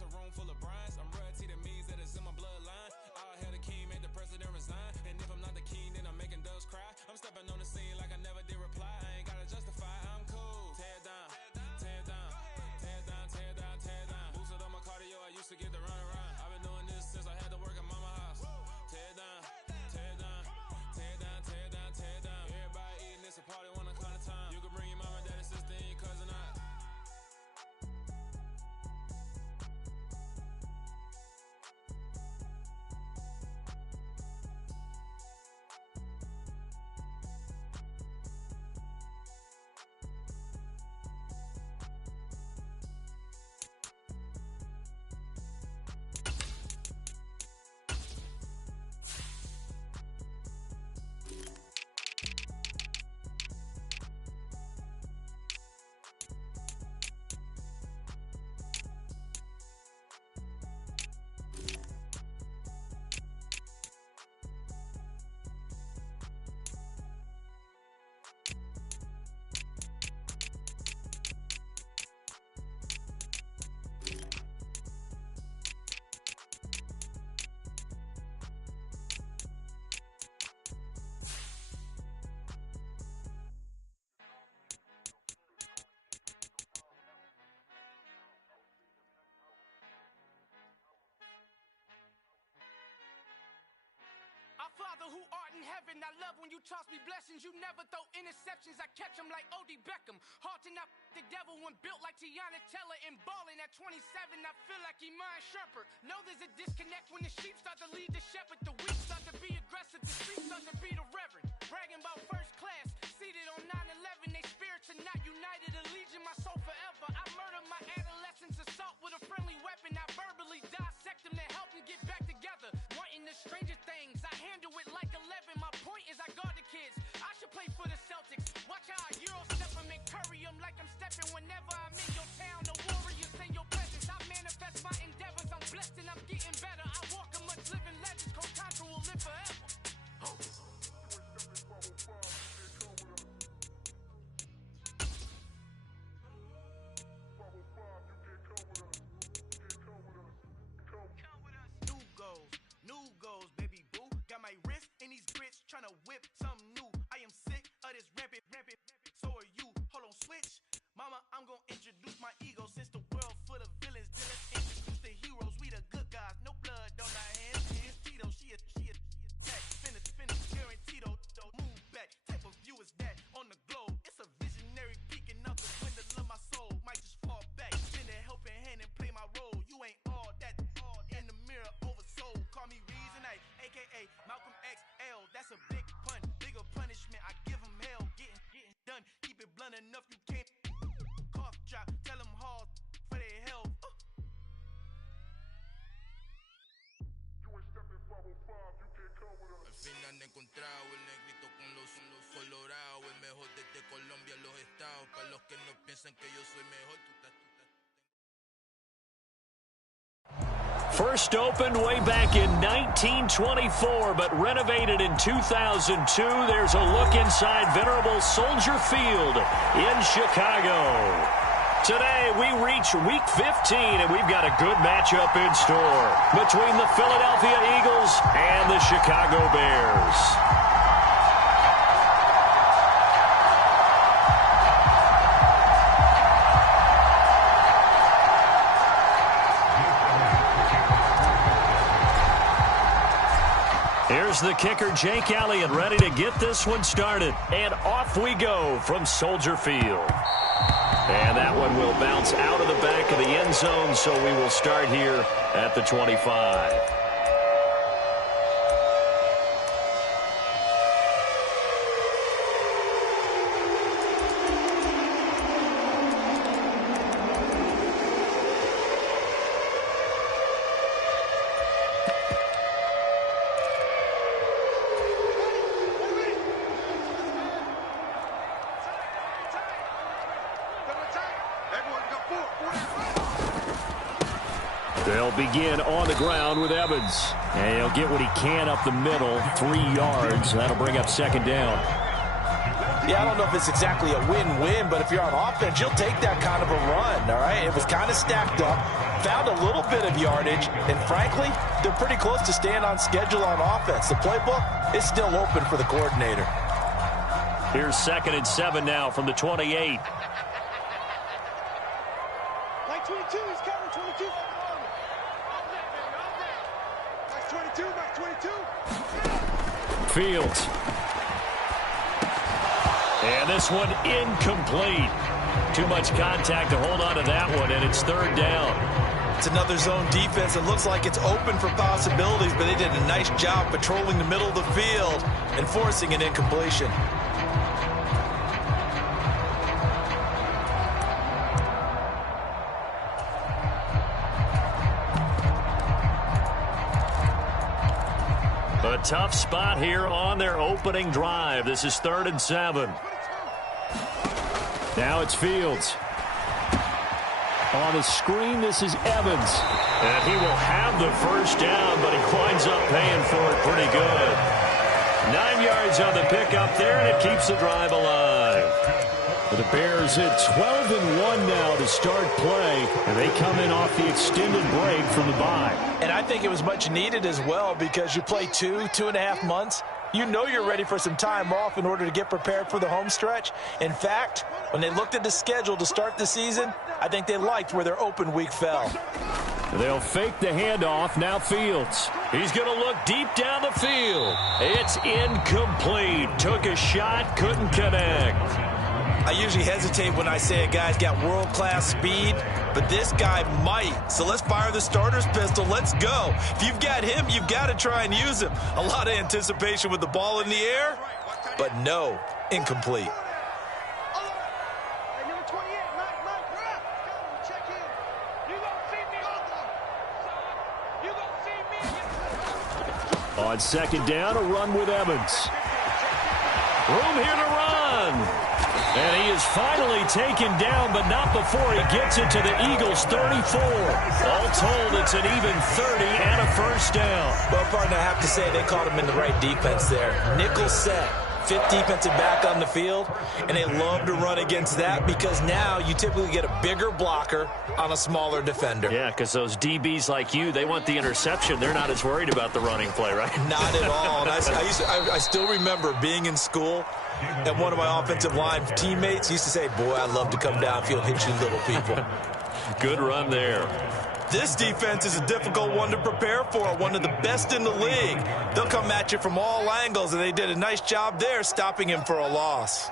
It's a room full of brinds. I'm royalty, that means that it's in my bloodline. All hail the king, make the president resign. And if I'm not the king, then I'm making doves cry. I'm stepping on the scene like I never did reply. I ain't gotta justify, I'm cool. Tear down, tear down, tear down, tear down, tear down. Boosted on my cardio, I used to get the run around. I've been doing this since I had to work at mama house. Tear down, tear down, tear down, tear down, tear down. Everybody eating, it's a party, 1 o'clock of time. You can bring your mama, daddy, sister, and your cousin out. Our Father who art in heaven, I love when you toss me blessings. You never throw interceptions, I catch them like O.D. Beckham. Hard to knock the devil when built like Tiana Teller. And balling at 27, I feel like Iman Shumpert. Know there's a disconnect when the sheep start to lead the shepherd. The weak start to be aggressive, the street start to be the reverend. Bragging about first class, seated on 9/11. They spirits are not united, allegiance my soul forever. I murder my adolescence, assault with a friendly weapon. I verbally dissect them to help them get back together. Wanting the stranger things, I handle it like 11. My point is I guard the kids. I should play for the Celtics. Watch how I Euro step them and curry them like I'm stepping. Whenever I'm in your town, the warriors in your presence. I manifest my endeavors. I'm blessed and I'm getting better. I walk amongst living legends. Contra will live forever. Oh. New goals, baby boo. Got my wrist in these grits, tryna whip something new. I am sick of this rampant. So are you. Hold on, switch. Mama, I'm gonna introduce my ego. Since the world full of villains, then let's introduce the heroes. We the good guys, no blood on our hands. Tito, she a tech. Finish, guaranteed. Move back. Type of view is that on the globe? It's a visionary peeking out the window of my soul. Might just fall back. Send a helping hand and play my role. You ain't all that. In the mirror, oversold. Call me Reason A, aka Malcolm XL. That's a big pun, bigger punishment. I give him hell, getting done. Keep it blunt enough, you can't. Cough drop, tell them hard for their health. Al fin han encontrado el negrito con los colorados, el mejor desde Colombia, los estados. Para los que no piensan que yo soy mejor, First opened way back in 1924, but renovated in 2002. There's a look inside venerable Soldier Field in Chicago. Today, we reach Week 15, and we've got a good matchup in store between the Philadelphia Eagles and the Chicago Bears. Here's the kicker, Jake Elliott, ready to get this one started. And off we go from Soldier Field. And that one will bounce out of the back of the end zone, so we will start here at the 25. They'll begin on the ground with Evans. And he'll get what he can up the middle, 3 yards. That'll bring up second down. Yeah, I don't know if it's exactly a win-win, but if you're on offense, you'll take that kind of a run, all right? It was kind of stacked up, found a little bit of yardage, and frankly, they're pretty close to staying on schedule on offense. The playbook is still open for the coordinator. Here's 2nd and 7 now from the 28. Like 22, he's covered 22. Like 22, like 22. Fields. And this one incomplete. Too much contact to hold on to that one, and it's 3rd down. It's another zone defense. It looks like it's open for possibilities, but they did a nice job patrolling the middle of the field and forcing an incompletion. A tough spot here on their opening drive. This is 3rd and 7. Now it's Fields. On the screen, this is Evans. And he will have the first down, but he winds up paying for it pretty good. 9 yards on the pickup there, and it keeps the drive alive. The Bears at 12-1 now to start play, and they come in off the extended break from the bye. And I think it was much needed as well because you play 2.5 months. You know you're ready for some time off in order to get prepared for the home stretch. In fact, when they looked at the schedule to start the season, I think they liked where their open week fell. They'll fake the handoff. Now Fields. He's going to look deep down the field. It's incomplete. Took a shot, couldn't connect. I usually hesitate when I say a guy's got world-class speed, but this guy might. So let's fire the starter's pistol. Let's go. If you've got him, you've got to try and use him. A lot of anticipation with the ball in the air, but no, incomplete. On 2nd down, a run with Evans. Room here to run. And he is finally taken down, but not before he gets it to the Eagles' 34. All told, it's an even 30 and a first down. Well, partner, I have to say they caught him in the right defense there. Nickel set. 5th defensive back on the field, and they love to run against that because now you typically get a bigger blocker on a smaller defender. Yeah, because those DBs like you, they want the interception. They're not as worried about the running play, right? Not at all. And I still remember being in school, and one of my offensive line teammates used to say, boy, I'd love to come downfield and hit you little people. Good run there. This defense is a difficult one to prepare for, one of the best in the league. They'll come at you from all angles, and they did a nice job there stopping him for a loss.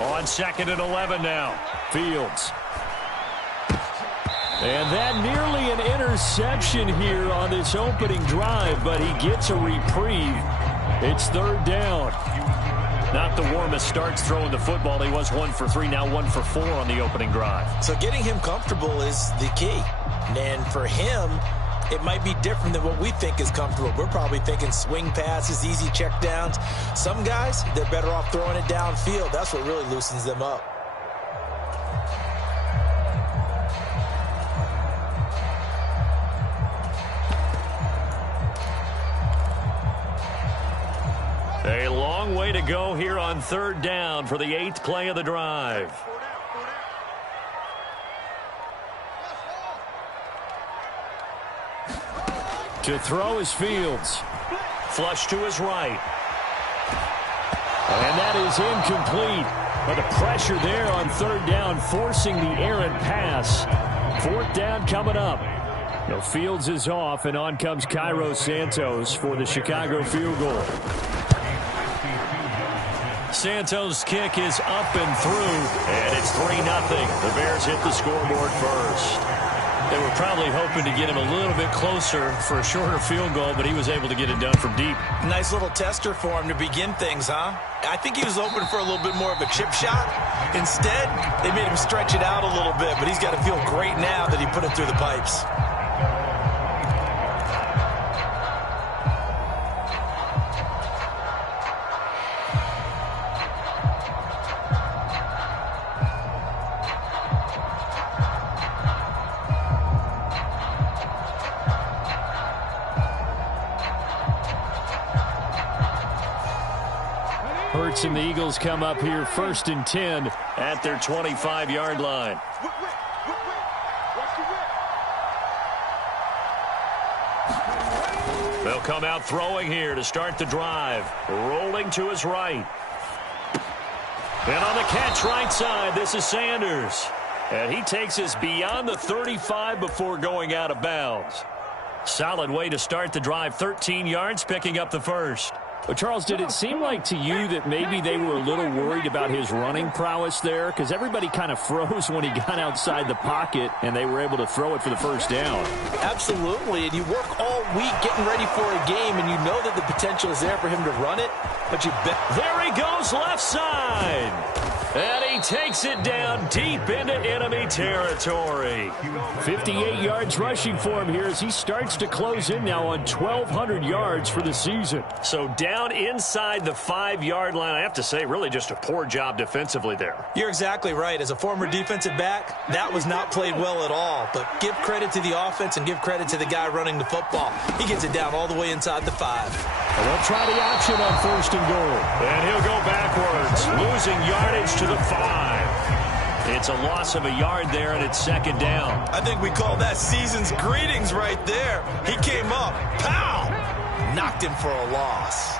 On 2nd and 11 now, Fields. And that nearly an interception here on this opening drive, but he gets a reprieve. It's 3rd down. Not the warmest starts throwing the football. He was 1 for 3, now 1 for 4 on the opening drive. So getting him comfortable is the key. And for him, it might be different than what we think is comfortable. We're probably thinking swing passes, easy checkdowns. Some guys, they're better off throwing it downfield. That's what really loosens them up. A long way to go here on 3rd down for the 8th play of the drive. To throw is Fields. Flush to his right. And that is incomplete. But the pressure there on 3rd down, forcing the errant pass. 4th down coming up. No, Fields is off, and on comes Cairo Santos for the Chicago field goal. Santos' kick is up and through, and it's 3-0. The Bears hit the scoreboard first. They were probably hoping to get him a little bit closer for a shorter field goal, but he was able to get it done from deep. Nice little tester for him to begin things, huh? I think he was hoping for a little bit more of a chip shot. Instead, they made him stretch it out a little bit, but he's got to feel great now that he put it through the pipes. yards, and the Eagles come up here 1st and 10 at their 25-yard line. They'll come out throwing here to start the drive. Rolling to his right. And on the catch right side, this is Sanders. And he takes us beyond the 35 before going out of bounds. Solid way to start the drive. 13 yards, picking up the first. Well, Charles, did it seem like to you that maybe they were a little worried about his running prowess there? Because everybody kind of froze when he got outside the pocket, and they were able to throw it for the first down. Absolutely, and you work all week getting ready for a game, and you know that the potential is there for him to run it, but you bet. There he goes, left side. And he takes it down deep into enemy territory. 58 yards rushing for him here as he starts to close in now on 1,200 yards for the season. So down inside the 5-yard line. I have to say, really just a poor job defensively there. You're exactly right. As a former defensive back, that was not played well at all. But give credit to the offense and give credit to the guy running the football. He gets it down all the way inside the 5. And they'll try the option on 1st and goal. And he'll go backwards, losing yardage to the 5. It's a loss of a yard there, and it's 2nd down. I think we call that season's greetings right there. He came up, pow! Knocked him for a loss.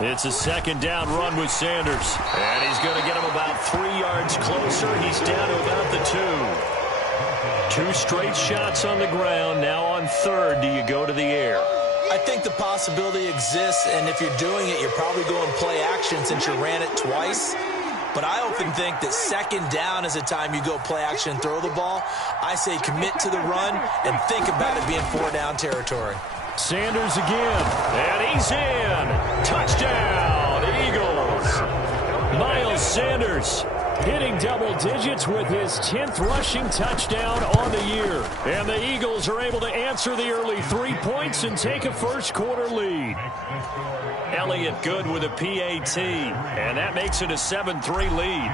It's a 2nd down run with Sanders. And he's going to get him about 3 yards closer. He's down to about the 2. 2 straight shots on the ground. Now on 3rd, do you go to the air? I think the possibility exists, and if you're doing it, you're probably going play action since you ran it twice. But I often think that 2nd down is a time you go play action and throw the ball. I say commit to the run and think about it being 4-down territory. Sanders again, and he's in. Touchdown, Eagles. Miles Sanders hitting double digits with his 10th rushing touchdown on the year. And the Eagles are able to answer the early 3 points and take a first-quarter lead. Elliott good with a PAT, and that makes it a 7-3 lead.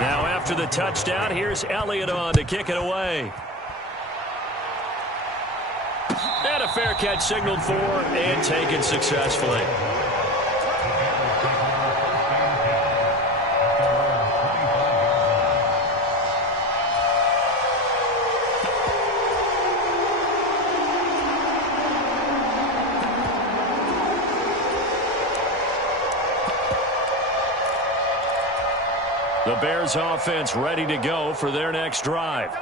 Now after the touchdown, here's Elliott on to kick it away. And a fair catch signaled for and taken successfully. The Bears offense ready to go for their next drive.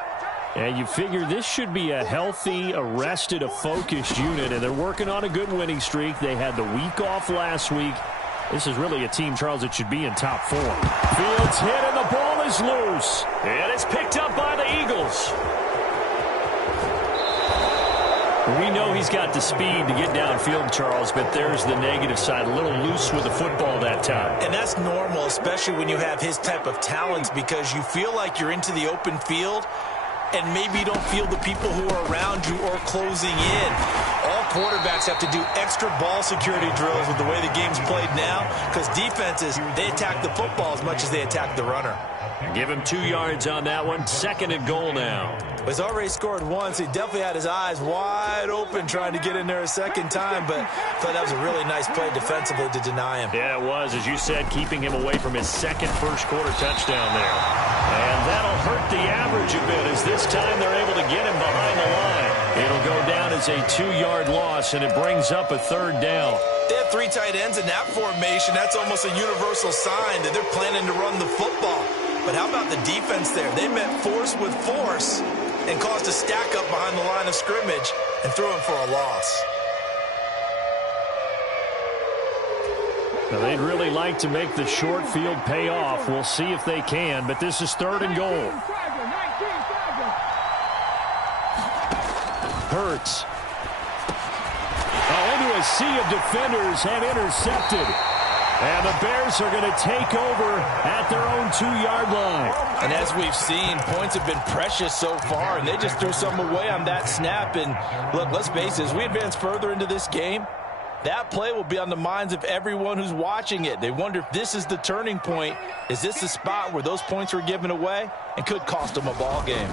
And you figure this should be a healthy, a rested, a focused unit, and they're working on a good winning streak. They had the week off last week. This is really a team, Charles, that should be in top 4. Fields hit and the ball is loose. And it's picked up by the Eagles. We know he's got the speed to get downfield, Charles, but there's the negative side. A little loose with the football that time. And that's normal, especially when you have his type of talents, because you feel like you're into the open field and maybe you don't feel the people who are around you or closing in. All quarterbacks have to do extra ball security drills with the way the game's played now, because defenses, they attack the football as much as they attack the runner. Give him 2 yards on that one. 2nd and goal now. He's already scored once. He definitely had his eyes wide open trying to get in there a second time, but I thought that was a really nice play defensively to deny him. Yeah, it was, as you said, keeping him away from his 2nd first-quarter touchdown there. And that'll hurt the average a bit, as this time they're able to get him behind the line. It'll go down as a 2-yard loss, and it brings up a 3rd down. They have 3 tight ends in that formation. That's almost a universal sign that they're planning to run the football. But how about the defense there? They met force with force and caused a stack up behind the line of scrimmage and threw him for a loss. Now, they'd really like to make the short field pay off. We'll see if they can, but this is 3rd and goal. Hurts. Into a sea of defenders and intercepted. And the Bears are going to take over at their own 2-yard line. And as we've seen, points have been precious so far, and they just threw some away on that snap. And look, let's face it, as we advance further into this game, that play will be on the minds of everyone who's watching it. They wonder if this is the turning point. Is this the spot where those points were given away and could cost them a ball game?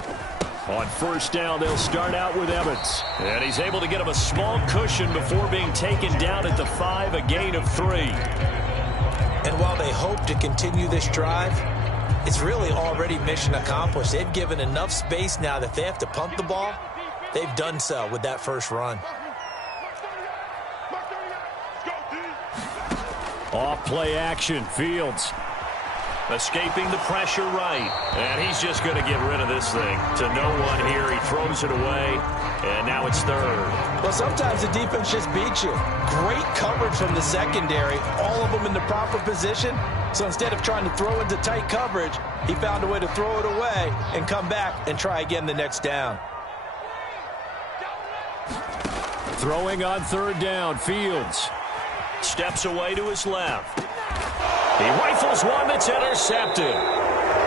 On first down, they'll start out with Evans. And he's able to get him a small cushion before being taken down at the 5, a gain of 3. And while they hope to continue this drive, it's really already mission accomplished. They've given enough space now that if they have to punt the ball, they've done so with that first run. Off play action, Fields. Escaping the pressure right. And he's just going to get rid of this thing. To no one here. He throws it away. And now it's third. Well, sometimes the defense just beats you. Great coverage from the secondary. All of them in the proper position. So instead of trying to throw into tight coverage, he found a way to throw it away and come back and try again the next down. Throwing on third down, Fields. Steps away to his left. He rifles one that's intercepted.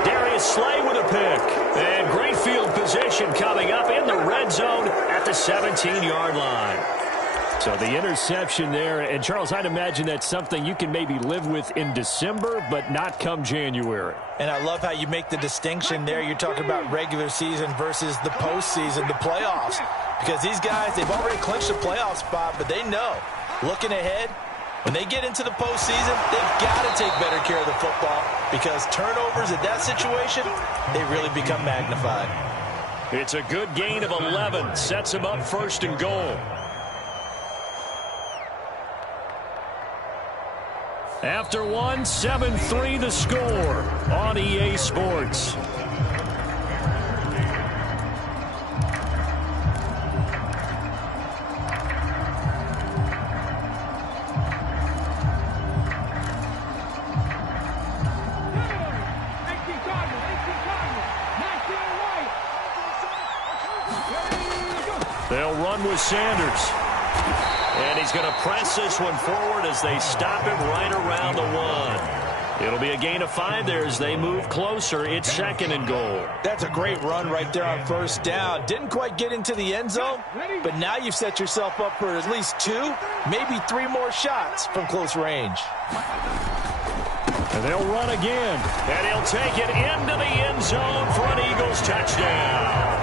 Darius Slay with a pick. And great field position coming up in the red zone at the 17-yard line. So the interception there. And, Charles, I'd imagine that's something you can maybe live with in December, but not come January. And I love how you make the distinction there. You're talking about regular season versus the postseason, the playoffs. Because these guys, they've already clinched a playoff spot, but they know, looking ahead, when they get into the postseason, they've got to take better care of the football because turnovers in that situation, they really become magnified. It's a good gain of 11. Sets them up first and goal. After one, 7-3 the score on EA Sports. They'll run with Sanders. And he's going to press this one forward as they stop him right around the 1. It'll be a gain of 5 there as they move closer. It's second and goal. That's a great run right there on first down. Didn't quite get into the end zone, but now you've set yourself up for at least 2, maybe 3 more shots from close range. And they'll run again. And he'll take it into the end zone for an Eagles touchdown.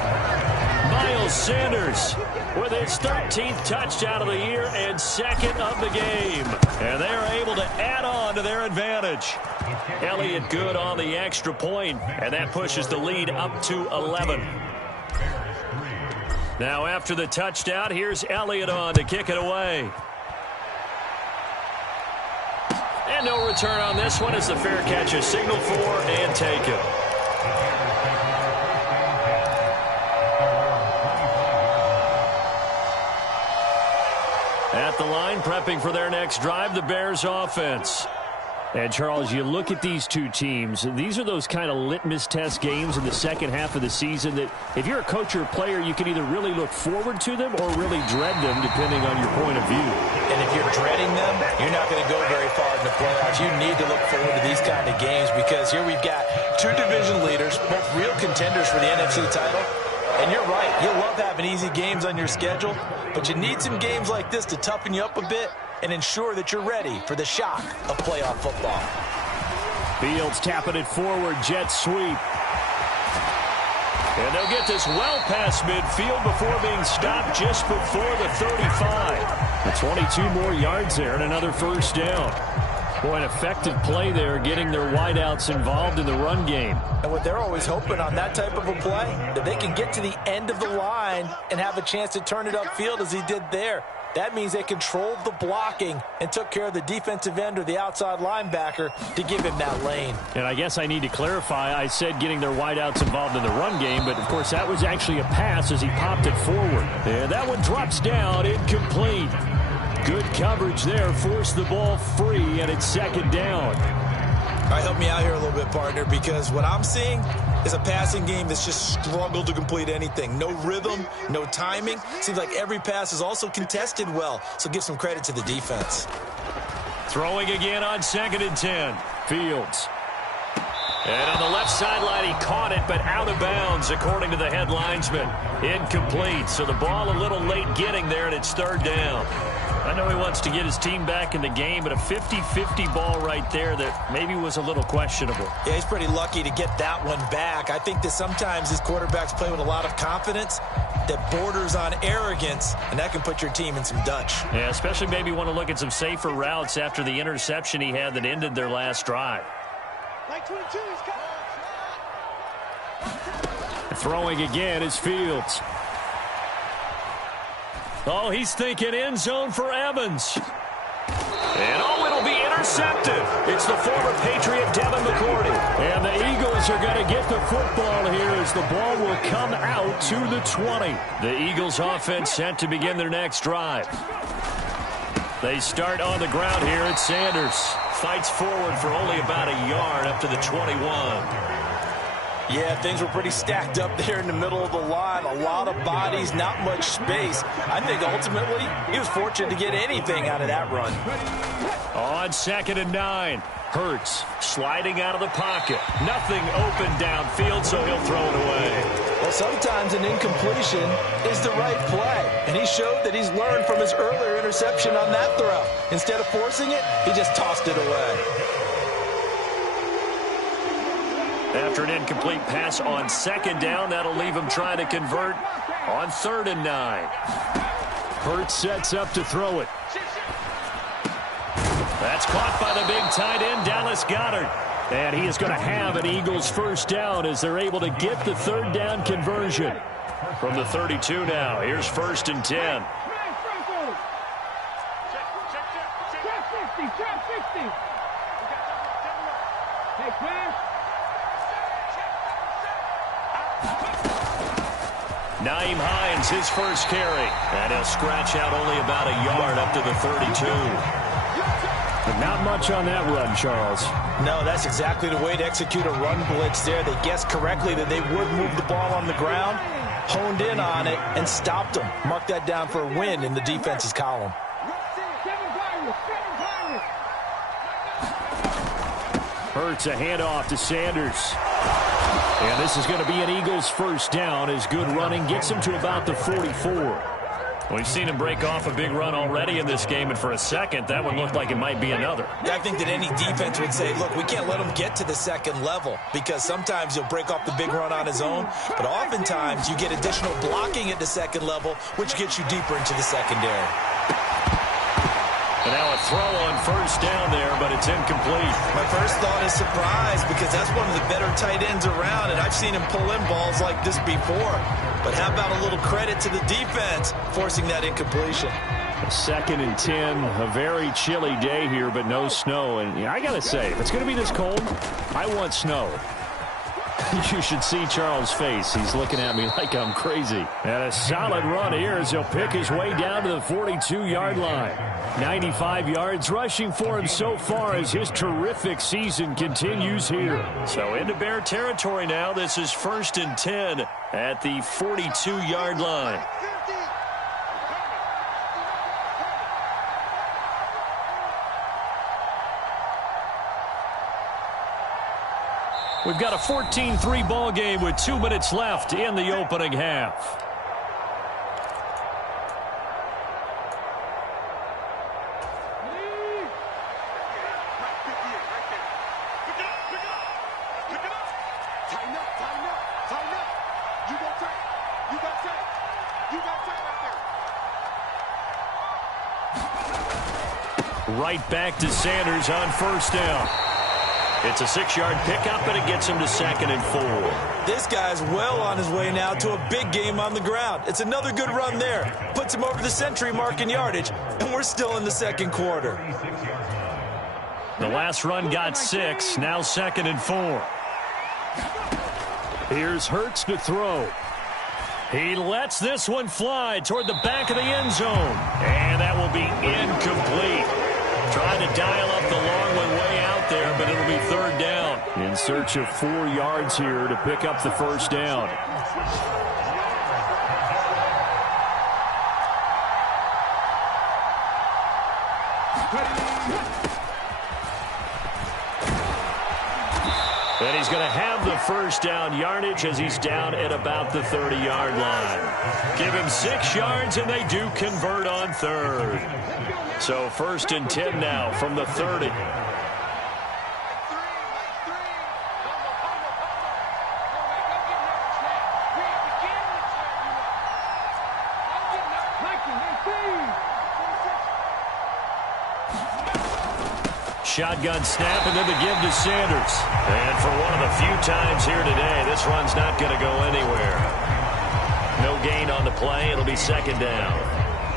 Miles Sanders with his 13th touchdown of the year and second of the game. And they are able to add on to their advantage. Elliott good on the extra point, and that pushes the lead up to 11. Now after the touchdown, here's Elliott on to kick it away. And no return on this one as the fair catch is signaled for and taken. At the line, prepping for their next drive, the Bears offense. And, Charles, you look at these two teams, these are those kind of litmus test games in the second half of the season that if you're a coach or a player, you can either really look forward to them or really dread them, depending on your point of view. And if you're dreading them, you're not going to go very far in the playoffs. You need to look forward to these kind of games because here we've got 2 division leaders, both real contenders for the NFC title. And you're right, you love having easy games on your schedule, but you need some games like this to toughen you up a bit and ensure that you're ready for the shock of playoff football. Fields tapping it forward, jet sweep. And they'll get this well past midfield before being stopped just before the 35. 22 more yards there and another first down. Boy, an effective play there, getting their wideouts involved in the run game. And what they're always hoping on that type of a play, that they can get to the end of the line and have a chance to turn it upfield as he did there. That means they controlled the blocking and took care of the defensive end or the outside linebacker to give him that lane. And I guess I need to clarify, I said getting their wideouts involved in the run game, but of course that was actually a pass as he popped it forward. And that one drops down, incomplete. Good coverage there, forced the ball free, and it's second down. All right, help me out here a little bit, partner, because what I'm seeing is a passing game that's just struggled to complete anything. No rhythm, no timing. Seems like every pass is also contested well, so give some credit to the defense. Throwing again on second and 10. Fields. And on the left sideline, he caught it, but out of bounds, according to the head linesman. Incomplete, so the ball a little late getting there, and it's third down. I know he wants to get his team back in the game, but a 50-50 ball right there that maybe was a little questionable. Yeah, he's pretty lucky to get that one back. I think that sometimes his quarterbacks play with a lot of confidence that borders on arrogance, and that can put your team in some Dutch. Yeah, especially maybe want to look at some safer routes after the interception he had that ended their last drive. Like 22, he's coming. Throwing again is Fields. Oh, he's thinking end zone for Evans. And oh, it'll be intercepted. It's the former Patriot Devin McCourty. And the Eagles are going to get the football here as the ball will come out to the 20. The Eagles offense set to begin their next drive. They start on the ground here at Sanders. Fights forward for only about a yard up to the 21. Yeah, things were pretty stacked up there in the middle of the line. A lot of bodies, not much space. I think ultimately he was fortunate to get anything out of that run. On 2nd and 9. Hurts sliding out of the pocket. Nothing open downfield, so he'll throw it away. Well, sometimes an incompletion is the right play. And he showed that he's learned from his earlier interception on that throw. Instead of forcing it, he just tossed it away. After an incomplete pass on 2nd down, that'll leave him trying to convert on 3rd and 9. Hurts sets up to throw it. That's caught by the big tight end, Dallas Goedert. And he is going to have an Eagles first down as they're able to get the 3rd down conversion. From the 32 now, here's 1st and 10. Trap 60. Hey, pass. Naeem Hines, his first carry. And he'll scratch out only about a yard up to the 32. But not much on that run, Charles. No, that's exactly the way to execute a run blitz there. They guessed correctly that they would move the ball on the ground, honed in on it, and stopped them. Mark that down for a win in the defense's column. Hurts a handoff to Sanders. And this is going to be an Eagles first down as good running gets him to about the 44. We've seen him break off a big run already in this game, and for a second, that one looked like it might be another. I think that any defense would say, look, we can't let him get to the 2nd level because sometimes he'll break off the big run on his own, but oftentimes you get additional blocking at the 2nd level, which gets you deeper into the secondary. And now a throw on 1st down there, but it's incomplete. My first thought is surprise because that's one of the better tight ends around, and I've seen him pull in balls like this before. But how about a little credit to the defense forcing that incompletion? 2nd and 10, a very chilly day here, but no snow. And I got to say, if it's going to be this cold, I want snow. You should see Charles' face. He's looking at me like I'm crazy. And a solid run here as he'll pick his way down to the 42-yard line. 95 yards rushing for him so far as his terrific season continues here. So into Bear territory now. This is 1st and 10 at the 42-yard line. We've got a 14-3 ball game with 2 minutes left in the opening half. Right back to Sanders on 1st down. It's a 6-yard pickup, and it gets him to 2nd and 4. This guy's well on his way now to a big game on the ground. It's another good run there. Puts him over the century mark in yardage, and we're still in the 2nd quarter. The last run got 6, now 2nd and 4. Here's Hurts to throw. He lets this one fly toward the back of the end zone, and that will be incomplete. Trying to dial up the long one way out there, but it'll be 3rd down. In search of 4 yards here to pick up the 1st down. And he's going to have the first down yardage as he's down at about the 30-yard line. Give him 6 yards, and they do convert on third. So 1st and 10 now from the 30. Shotgun snap, and then the give to Sanders. And for one of the few times here today, this run's not going to go anywhere. No gain on the play. It'll be 2nd down.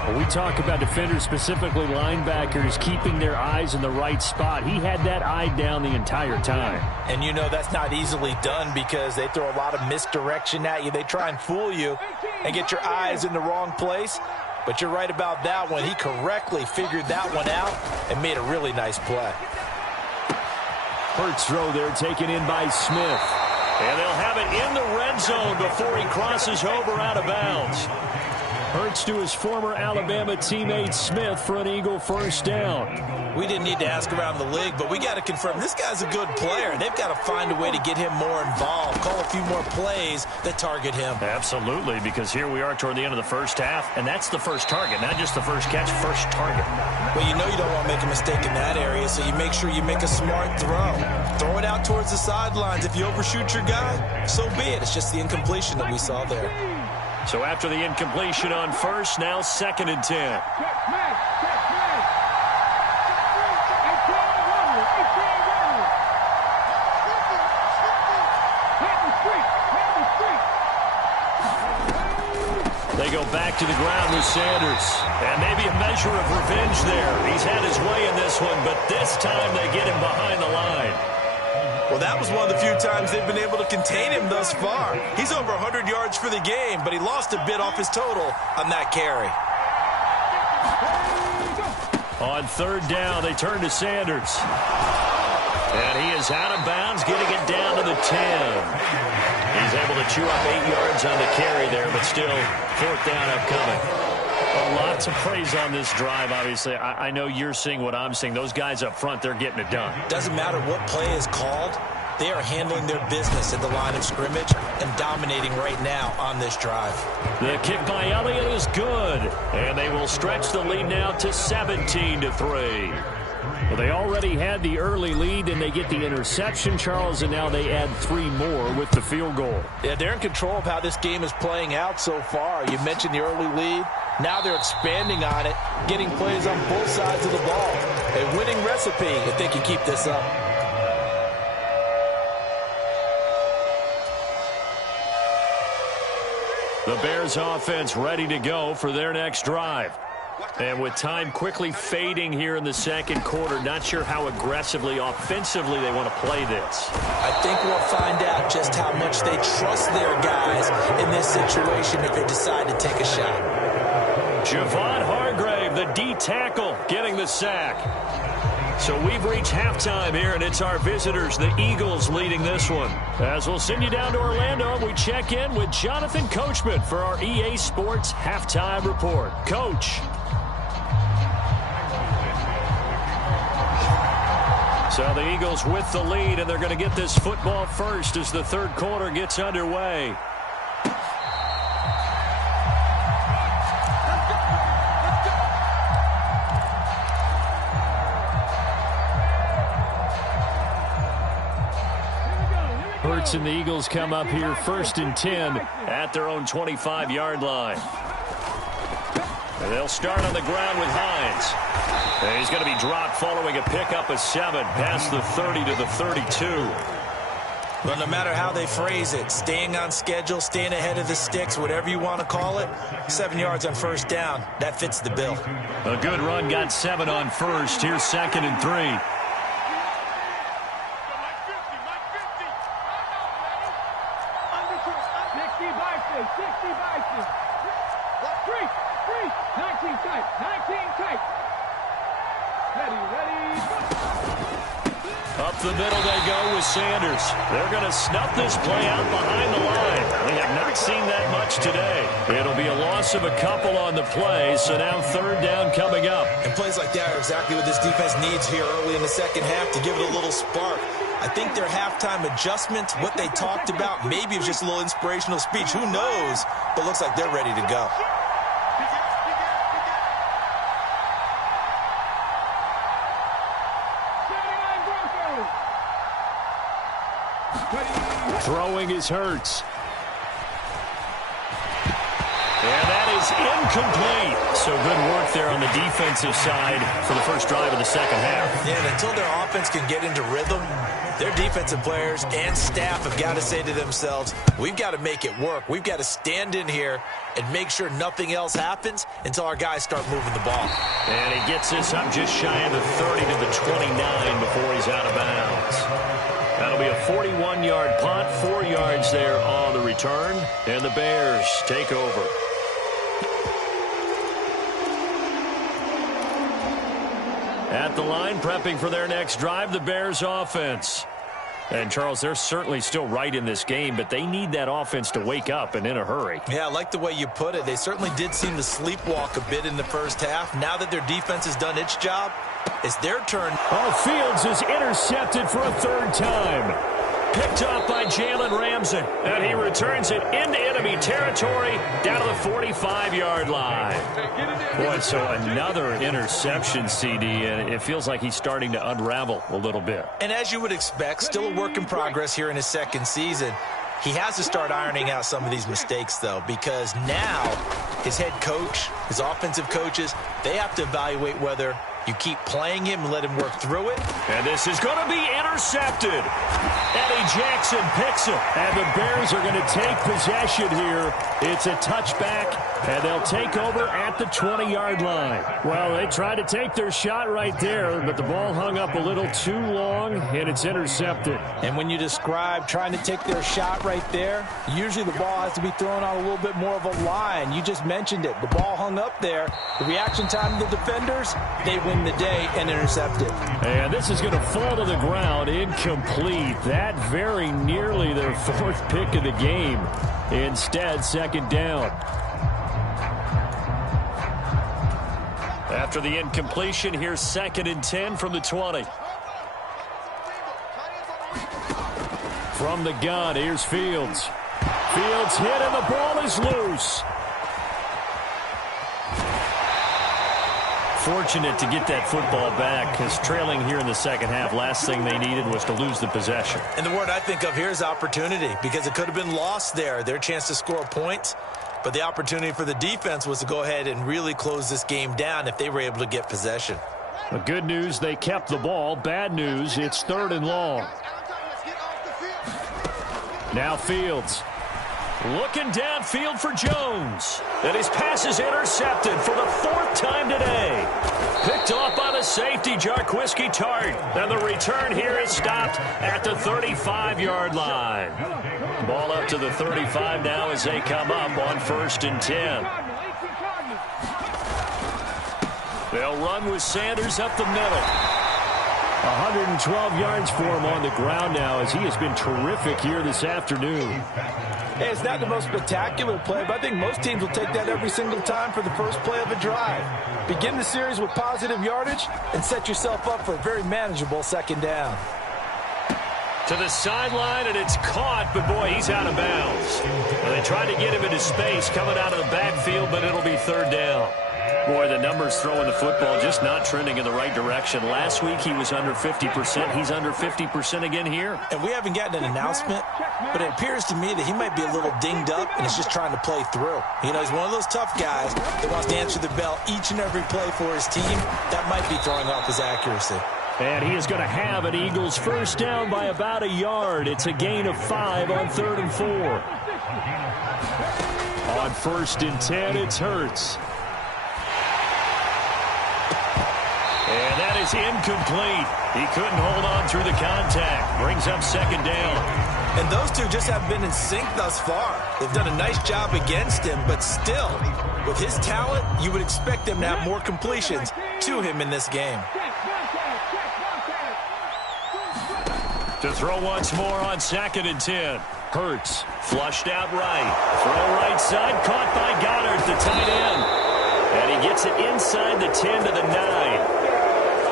Well, we talk about defenders, specifically linebackers, keeping their eyes in the right spot. He had that eye down the entire time. And you know that's not easily done because they throw a lot of misdirection at you. They try and fool you and get your eyes in the wrong place. But you're right about that one. He correctly figured that one out and made a really nice play. Hurts throw there taken in by Smith. And they'll have it in the red zone before he crosses over out of bounds. Hurts to his former Alabama teammate Smith for an Eagle first down. We didn't need to ask around the league, but we got to confirm this guy's a good player. They've got to find a way to get him more involved, call a few more plays that target him. Absolutely, because here we are toward the end of the first half, and that's the first target, not just the first catch, first target. Well, you know you don't want to make a mistake in that area, so you make sure you make a smart throw. Throw it out towards the sidelines. If you overshoot your guy, so be it. It's just the incompletion that we saw there. So after the incompletion on first, now 2nd and 10. They go back to the ground with Sanders. And maybe a measure of revenge there. He's had his way in this one, but this time they get him behind the line. Well, that was one of the few times they've been able to contain him thus far. He's over 100 yards for the game, but he lost a bit off his total on that carry. On 3rd down, they turn to Sanders. And he is out of bounds, getting it down to the 10. He's able to chew up 8 yards on the carry there, but still 4th down upcoming. A lot to praise on this drive, obviously. I know you're seeing what I'm seeing. Those guys up front, they're getting it done. Doesn't matter what play is called. They are handling their business at the line of scrimmage and dominating right now on this drive. The kick by Elliott is good. And they will stretch the lead now to 17-3. Well, they already had the early lead, and they get the interception, Charles, and now they add 3 more with the field goal. Yeah, they're in control of how this game is playing out so far. You mentioned the early lead. Now they're expanding on it, getting plays on both sides of the ball. A winning recipe if they can keep this up. The Bears offense ready to go for their next drive. And with time quickly fading here in the 2nd quarter, not sure how aggressively, offensively they want to play this. I think we'll find out just how much they trust their guys in this situation if they decide to take a shot. Javon Hargrave, the D tackle, getting the sack. So we've reached halftime here, and it's our visitors, the Eagles, leading this one. As we'll send you down to Orlando, we check in with Jonathan Coachman for our EA Sports Halftime Report. Coach. So the Eagles with the lead, and they're going to get this football first as the 3rd quarter gets underway. Hurts and the Eagles come up here 1st and 10 at their own 25-yard line. And they'll start on the ground with Hines. And he's going to be dropped following a pickup of 7 past the 30 to the 32. Well, no matter how they phrase it, staying on schedule, staying ahead of the sticks, whatever you want to call it, 7 yards on 1st down, that fits the bill. A good run, got 7 on 1st. Here's 2nd and 3. Up the middle they go with Sanders. They're going to snuff this play out behind the line. We have not seen that much today. It'll be a loss of a couple on the play, so now 3rd down coming up. And plays like that are exactly what this defense needs here early in the 2nd half to give it a little spark. I think their halftime adjustment, what they talked about, maybe it was just a little inspirational speech. Who knows? But looks like they're ready to go. Throwing is Hurts. And that is incomplete. So good work there on the defensive side for the first drive of the second half. Yeah, and until their offense can get into rhythm, their defensive players and staff have got to say to themselves, we've got to make it work. We've got to stand in here and make sure nothing else happens until our guys start moving the ball. And he gets this up just shy of the 30 to the 29 before he's out of bounds. That'll be a 41-yard punt, 4 yards there on the return, and the Bears take over. At the line, prepping for their next drive, the Bears offense. And, Charles, they're certainly still right in this game, but they need that offense to wake up and in a hurry. Yeah, I like the way you put it. They certainly did seem to sleepwalk a bit in the first half. Now that their defense has done its job, it's their turn. Oh, Fields is intercepted for a third time. Picked up by Jalen Ramsey. And he returns it into enemy territory down to the 45-yard line. Boy, so another interception, CD, and it feels like he's starting to unravel a little bit. And as you would expect, still a work in progress here in his second season. He has to start ironing out some of these mistakes, though, because now his head coach, his offensive coaches, they have to evaluate whether you keep playing him and let him work through it. And this is going to be intercepted. Eddie Jackson picks it. And the Bears are going to take possession here. It's a touchback, and they'll take over at the 20-yard line. Well, they tried to take their shot right there, but the ball hung up a little too long, and it's intercepted. And when you describe trying to take their shot right there, usually the ball has to be thrown on a little bit more of a line. You just mentioned it. The ball hung up there. The reaction time of the defenders, they win the day and intercepted. And this is going to fall to the ground, incomplete. That very nearly their fourth pick of the game. Instead, second down. After the incompletion, here's 2nd and 10 from the 20. From the gun, here's Fields. Fields hit and the ball is loose. Fortunate to get that football back, because trailing here in the second half, last thing they needed was to lose the possession. And the word I think of here is opportunity, because it could have been lost there, their chance to score points. But the opportunity for the defense was to go ahead and really close this game down if they were able to get possession. The good news, they kept the ball. Bad news, it's 3rd and long. Now Fields. Looking downfield for Jones. And his pass is intercepted for the 4th time today. Picked off by the safety, Jarquiski Tart. And the return here is stopped at the 35-yard line. Ball up to the 35 now as they come up on 1st and 10. They'll run with Sanders up the middle. 112 yards for him on the ground now, as he has been terrific here this afternoon. Hey, it's not the most spectacular play, but I think most teams will take that every single time for the first play of a drive. Begin the series with positive yardage and set yourself up for a very manageable second down. To the sideline, and it's caught, but boy, he's out of bounds. Well, they tried to get him into space coming out of the backfield, but it'll be 3rd down. Boy, the numbers throwing the football just not trending in the right direction. Last week he was under 50%. He's under 50% again here. And we haven't gotten an announcement, but it appears to me that he might be a little dinged up and is just trying to play through. You know, he's one of those tough guys that wants to answer the bell each and every play for his team. That might be throwing off his accuracy. And he is going to have an Eagles first down by about a yard. It's a gain of 5 on 3rd and 4. On 1st and 10, it's Hurts. And that is incomplete. He couldn't hold on through the contact. Brings up 2nd down. And those two just haven't been in sync thus far. They've done a nice job against him, but still, with his talent, you would expect them to have more completions to him in this game. To throw once more on 2nd and 10. Hurts flushed out right. Throw right side, caught by Goddard, the tight end. And he gets it inside the 10 to the 9.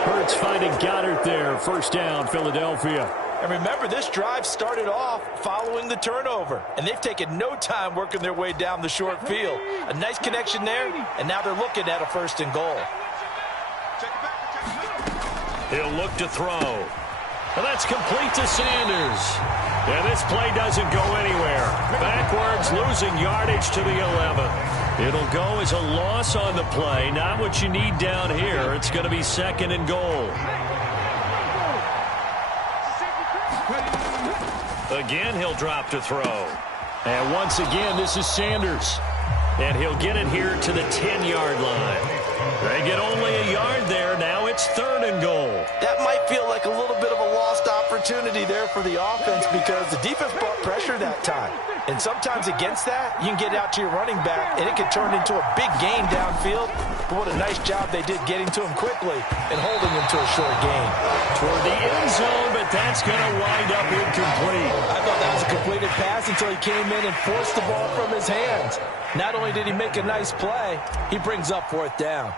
Hurts finding Goddard there. First down, Philadelphia. And remember, this drive started off following the turnover, and they've taken no time working their way down the short field. A nice connection there, and now they're looking at a 1st and goal. He'll look to throw. And that's complete to Sanders. And this play doesn't go anywhere. Backwards, losing yardage to the 11. It'll go as a loss on the play. Not what you need down here. It's going to be 2nd and goal. Again, he'll drop to throw. And once again, this is Sanders. And he'll get it here to the 10-yard line. They get only a yard there. Now it's 3rd and goal. That might feel like a little bit of a lost opportunity there for the offense because the defense brought pressure that time. And sometimes against that, you can get out to your running back, and it can turn into a big gain downfield. But what a nice job they did getting to him quickly and holding him to a short gain. Toward the end zone, but that's going to wind up incomplete. I thought that was a completed pass until he came in and forced the ball from his hands. Not only did he make a nice play, he brings up 4th down.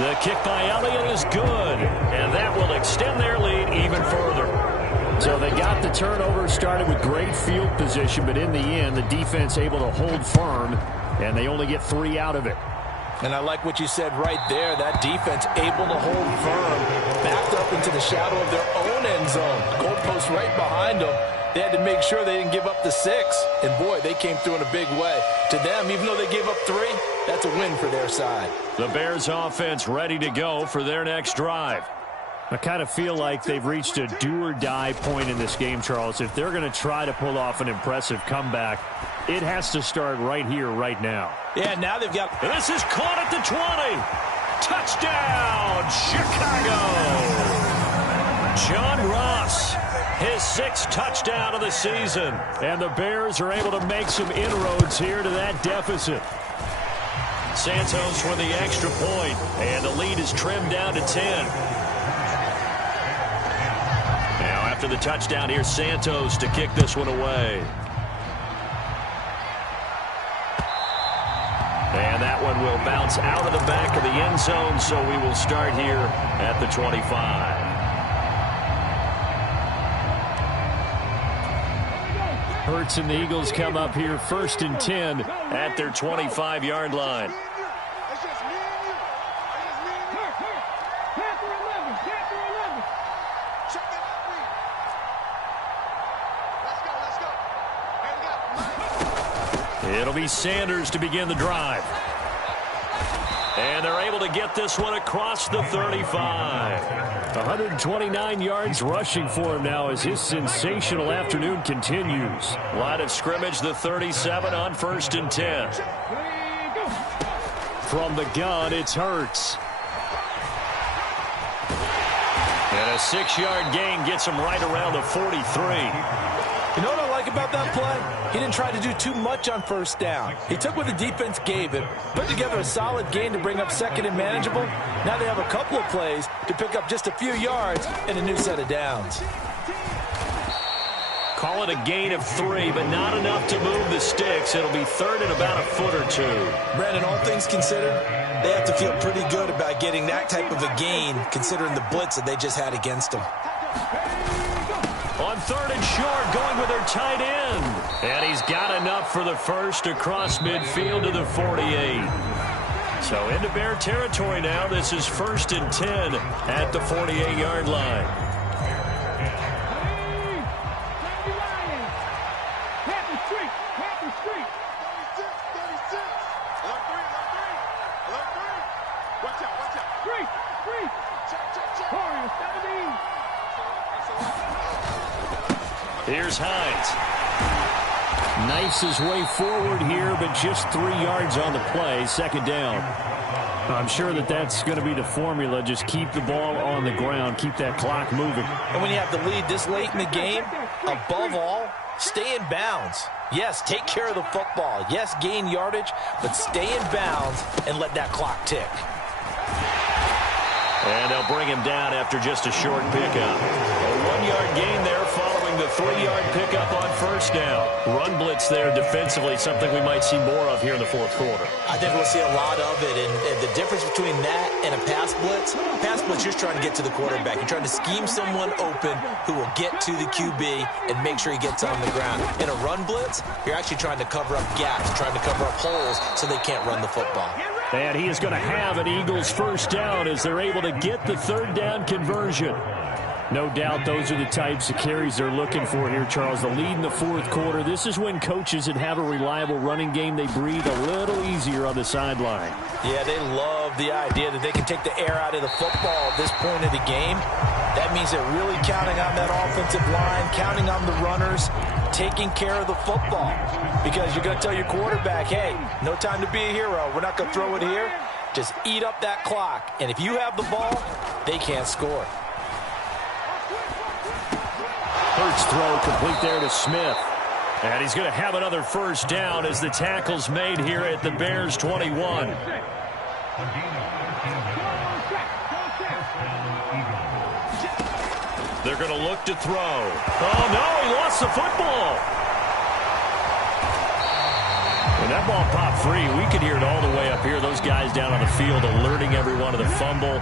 The kick by Elliott is good, and that will extend their lead even further. So they got the turnover started with great field position, but in the end, the defense able to hold firm, and they only get 3 out of it. And I like what you said right there. That defense able to hold firm, backed up into the shadow of their own end zone. Goalpost right behind them. They had to make sure they didn't give up the 6. And, boy, they came through in a big way. To them, even though they gave up 3, that's a win for their side. The Bears offense ready to go for their next drive. I kind of feel like they've reached a do-or-die point in this game, Charles. If they're going to try to pull off an impressive comeback, it has to start right here, right now. Yeah, now they've got... This is caught at the 20. Touchdown, Chicago! John Ross, his 6th touchdown of the season. And the Bears are able to make some inroads here to that deficit. Santos for the extra point, and the lead is trimmed down to 10. Now after the touchdown, here's Santos to kick this one away. And that one will bounce out of the back of the end zone, so we will start here at the 25. Hurts and the Eagles come up here 1st and 10 at their 25-yard line. It'll be Sanders to begin the drive. And they're able to get this one across the 35. 129 yards rushing for him now as his sensational afternoon continues. Line of scrimmage, the 37 on 1st and 10. From the gun, it's Hurts. And a 6-yard gain gets him right around the 43. You know what I like about that play? He didn't try to do too much on 1st down. He took what the defense gave him, put together a solid gain to bring up 2nd and manageable. Now they have a couple of plays to pick up just a few yards and a new set of downs. Call it a gain of 3, but not enough to move the sticks. It'll be 3rd and about a foot or 2. Brandon, all things considered, they have to feel pretty good about getting that type of a gain considering the blitz that they just had against them. On 3rd and short, going with their tight end. And he's got enough for the first across midfield to the 48. So into Bear territory now. This is 1st and 10 at the 48-yard line. Here's Hines. Knifes his way forward here, but just 3 yards on the play. 2nd down. I'm sure that that's going to be the formula. Just keep the ball on the ground. Keep that clock moving. And when you have the lead this late in the game, above all, stay in bounds. Yes, take care of the football. Yes, gain yardage, but stay in bounds and let that clock tick. And they'll bring him down after just a short pickup. A 1-yard gain there following the 3-yard pickup on 1st first down. Run blitz there defensively, something we might see more of here in the fourth quarter. I think we'll see a lot of it, and the difference between that and a pass blitz, you're trying to get to the quarterback. You're trying to scheme someone open who will get to the QB and make sure he gets on the ground. In a run blitz, you're actually trying to cover up gaps, trying to cover up holes so they can't run the football. And he is going to have an Eagles first down as they're able to get the third down conversion. No doubt those are the types of carries they're looking for here, Charles. The lead in the fourth quarter. This is when coaches that have a reliable running game, they breathe a little easier on the sideline. Yeah, they love the idea that they can take the air out of the football at this point of the game. That means they're really counting on that offensive line, counting on the runners, taking care of the football. Because you're going to tell your quarterback, hey, no time to be a hero. We're not going to throw it here. Just eat up that clock. And if you have the ball, they can't score. Hurts throw complete there to Smith. And he's going to have another first down as the tackle's made here at the Bears 21. They're going to look to throw. Oh, no, he lost the football. And that ball popped free. We could hear it all the way up here. Those guys down on the field alerting everyone of the fumble.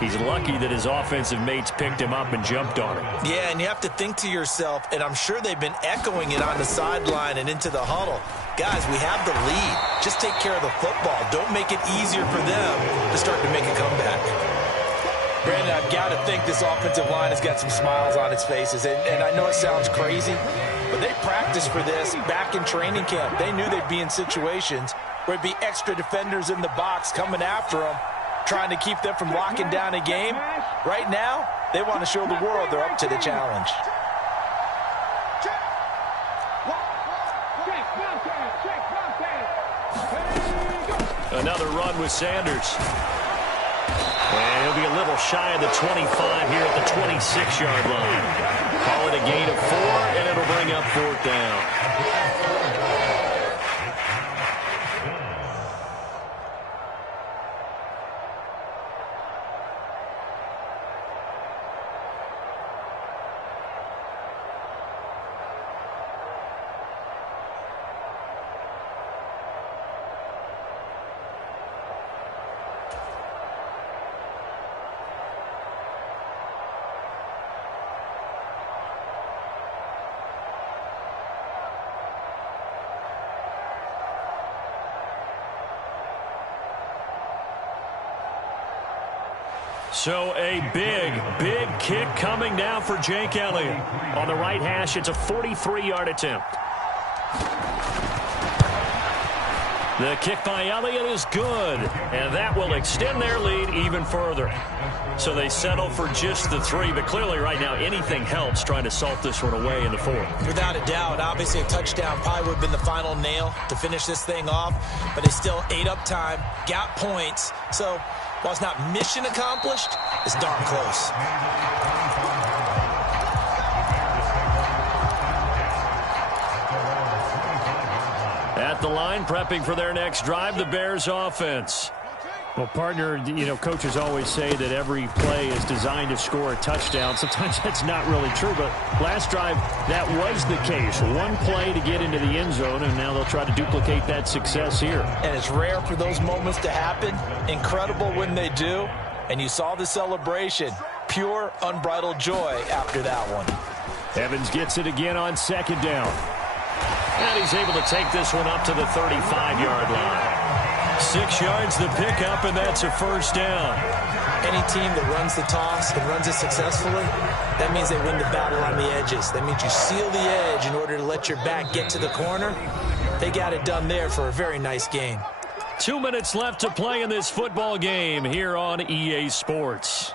He's lucky that his offensive mates picked him up and jumped on it. Yeah, and you have to think to yourself, and I'm sure they've been echoing it on the sideline and into the huddle. Guys, we have the lead. Just take care of the football. Don't make it easier for them to start to make a comeback. Brandon, I've got to think this offensive line has got some smiles on its faces. And I know it sounds crazy, but they practiced for this back in training camp. They knew they'd be in situations where it'd be extra defenders in the box coming after them, trying to keep them from locking down a game. Right now, they want to show the world they're up to the challenge. Another run with Sanders. And he'll be a little shy of the 25 here at the 26-yard line. Call it a gain of 4, and it'll bring up fourth down. So a big kick coming now for Jake Elliott. On the right hash, it's a 43-yard attempt. The kick by Elliott is good, and that will extend their lead even further. So they settle for just the 3, but clearly right now anything helps trying to salt this one away in the 4th. Without a doubt, obviously a touchdown probably would have been the final nail to finish this thing off, but they still ate up time, got points. So while it's not mission accomplished, it's darn close. At the line, prepping for their next drive, the Bears offense. Well, partner, coaches always say that every play is designed to score a touchdown. Sometimes that's not really true, but last drive, that was the case. One play to get into the end zone, and now they'll try to duplicate that success here. And it's rare for those moments to happen. Incredible when they do. And you saw the celebration. Pure, unbridled joy after that one. Evans gets it again on second down. And he's able to take this one up to the 35-yard line. 6 yards the pickup, and that's a first down. Any team that runs the toss and runs it successfully, that means they win the battle on the edges. That means you seal the edge in order to let your back get to the corner. They got it done there for a very nice game. 2 minutes left to play in this football game here on EA Sports.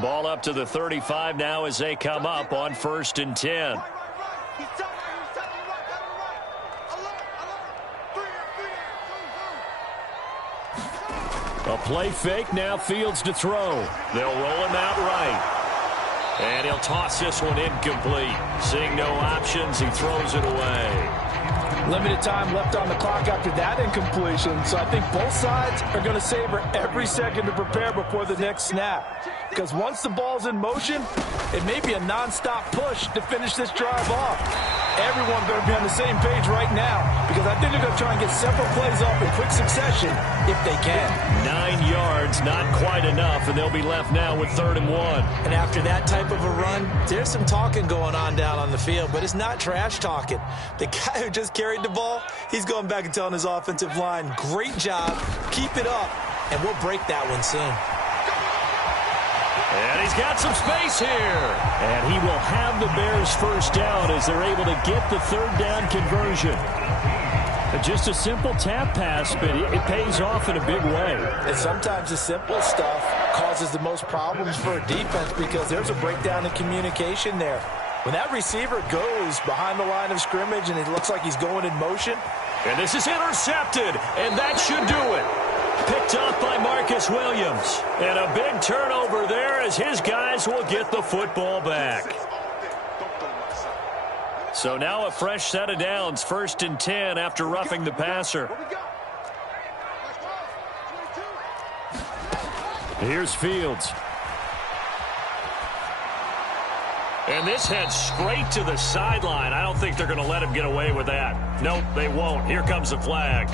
Ball up to the 35 now as they come up on 1st and 10. A play fake, now Fields to throw. They'll roll him out right. And he'll toss this one incomplete. Seeing no options, he throws it away. Limited time left on the clock after that incompletion, so I think both sides are going to savor every second to prepare before the next snap. Because once the ball's in motion, it may be a non-stop push to finish this drive off. Everyone's going to be on the same page right now because I think they're going to try and get several plays off in quick succession if they can. 9 yards, not quite enough, and they'll be left now with 3rd and 1. And after that type of a run, there's some talking going on down on the field, but it's not trash talking. The guy who just carried the ball, he's going back and telling his offensive line, great job, keep it up, and we'll break that one soon. And he's got some space here. And he will have the Bears first down as they're able to get the 3rd down conversion. Just a simple tap pass, but it pays off in a big way. And sometimes the simple stuff causes the most problems for a defense because there's a breakdown in communication there. When that receiver goes behind the line of scrimmage and it looks like he's going in motion. And this is intercepted, and that should do it. Picked off by Marcus Williams. And a big turnover there as his guys will get the football back. So now a fresh set of downs, 1st and 10 after roughing the passer. Here's Fields. And this heads straight to the sideline. I don't think they're going to let him get away with that. Nope, they won't. Here comes the flag.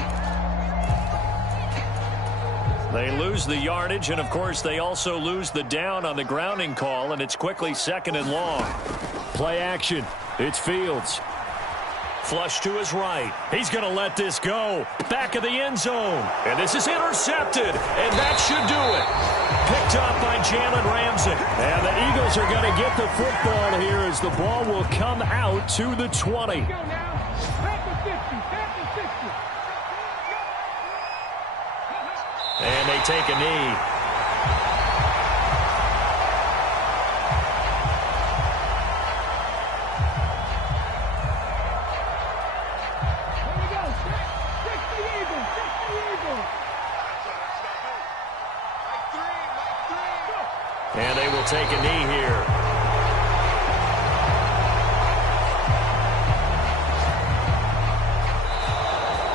They lose the yardage, and, of course, they also lose the down on the grounding call, and it's quickly 2nd and long. Play action. It's Fields. Flush to his right. He's going to let this go. Back of the end zone. And this is intercepted, and that should do it. Picked up by Jalen Ramsey. And the Eagles are going to get the football here as the ball will come out to the 20. And they take a knee. And they will take a knee here.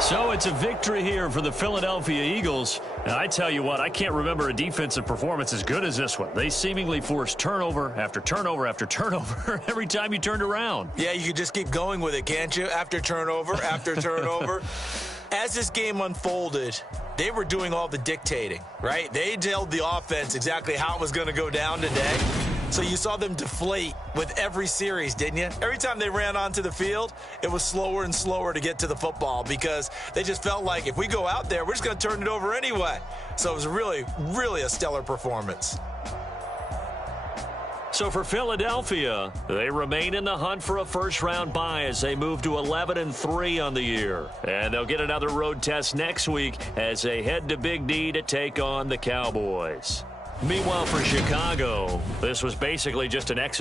So it's a victory here for the Philadelphia Eagles. And I tell you what, I can't remember a defensive performance as good as this one. They seemingly forced turnover after turnover after turnover every time you turned around. Yeah, you could just keep going with it, can't you? After turnover, after turnover. As this game unfolded, they were doing all the dictating, right? They told the offense exactly how it was going to go down today. So you saw them deflate with every series, didn't you? Every time they ran onto the field, it was slower and slower to get to the football because they just felt like if we go out there, we're just going to turn it over anyway. So it was really, really a stellar performance. So for Philadelphia, they remain in the hunt for a first-round bye as they move to 11-3 on the year. And they'll get another road test next week as they head to Big D to take on the Cowboys. Meanwhile, for Chicago, this was basically just an exercise.